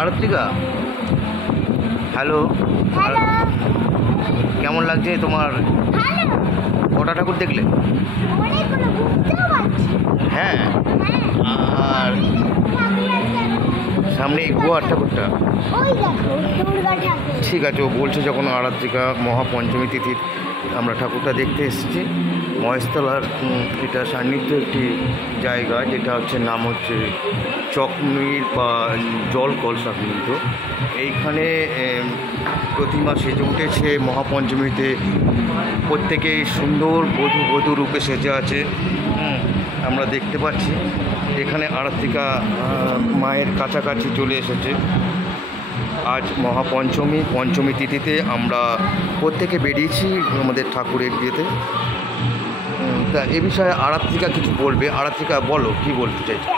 আরতিকা, hello, কেমন লাগছে তোমার? কটা ঠাকুর দেখলে? হ্যাঁ, আর সামনে গোয়ার ঠাকুরটা ঠিক আছে। ও বলছে যখন আরাত্রিকা মহাপঞ্চমী তিথির আমরা ঠাকুরটা দেখতে এসেছি। মহেশতলার এটা সান্নিধ্য একটি জায়গা, যেটা হচ্ছে নাম হচ্ছে চকমির বা জল কলসা। কিন্তু এইখানে প্রতিমা সেজে উঠেছে মহাপঞ্চমীতে, প্রত্যেকেই সুন্দর বধূ রূপে সেজে আছে। আমরা দেখতে পাচ্ছি এখানে আরাত্রিকা মায়ের কাছাকাছি চলে এসেছে। আজ মহাপঞ্চমী, পঞ্চমী তিথিতে আমরা প্রত্যেকে বেরিয়েছি আমাদের ঠাকুরের বিয়েতে। তা এ বিষয়ে আরাত্রিকা কিছু বলবে। আরাত্রিকা বলো, কি বলতে চাইছো?